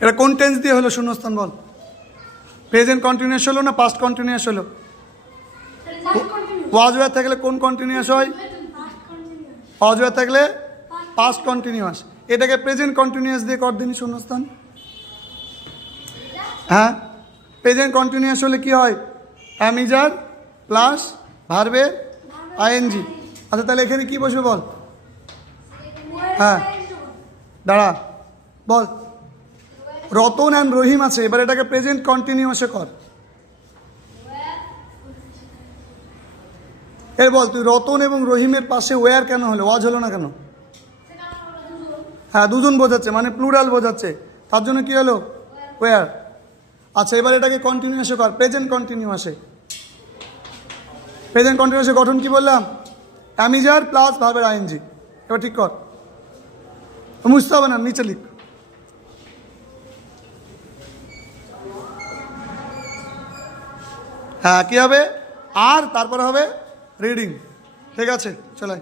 এটা কোন টেন্স দিয়ে হলো? শূন্যস্থান বল। প্রেজেন্ট কন্টিনিউয়াস হলো না পাস্ট কন্টিনিউয়াস হলো? ওয়াজ ওয়ার থাকলে কোন কন্টিনিউয়াস হয়? ওয়াজ ওয়ার থাকলে পাস্ট কন্টিনিউয়াস এটাকে প্রেজেন্ট কন্টিনিউয়াস দিয়ে কর দিনই শূন্যস্থান। হ্যাঁ? প্রেজেন্ট কন্টিনিউয়াস হলে কি হয়? অ্যামিজার প্লাস ভার্বে আইএনজি আচ্ছা তাহলে এখানে কি বসবে বল? হ্যাঁ। দাঁড়া। বল। রতন অ্যান্ড রহিম আছে, এবার এটাকে প্রেজেন্ট কন্টিনিউয়াসে কর। এর বল, তুই রতন এবং রহিমের পাশে ওয়ার কেন হলো? ওয়াজ হলো না কেন? হ্যাঁ দুজন বোঝাচ্ছে মানে প্লুরাল বোঝাচ্ছে। তার জন্য কি হলো? ওয়ার আচ্ছা এবার এটাকে কন্টিনিউয়াসে কর প্রেজেন্ট কন্টিনিউয়াসে প্রেজেন্ট কন্টিনিউয়াসে গঠন কি বললাম? অ্যামিজার প্লাস ভার্বের আইএনজি এবার ঠিক কর। মুছতে হবে না, নিচে লিখ। হ্যাঁ কী হবে? আর তারপরে হবে রিডিং ঠিক আছে চলাই